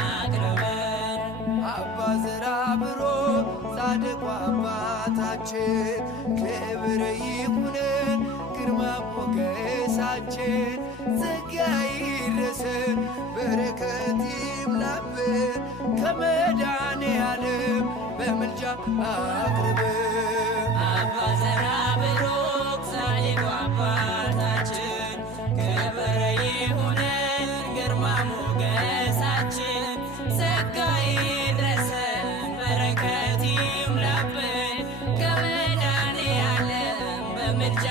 አቅርበን አባ ዘራብሩክ ጻድቁ አባታችን ክብር ይሁነን ግርማ ሞገሳችን ጸጋ ይድረሰን በረከት ይምላብን ከመድኃኔዓለም በምልጃ አቅርበን አባ ዘራብሩክ ጻድቁ አባታችን ክብር ይሁነን ግርማ ሞገሳችን ጸጋ ይድረሰን በረከት ይምላብን ከመድኃኔዓለም በምልጃ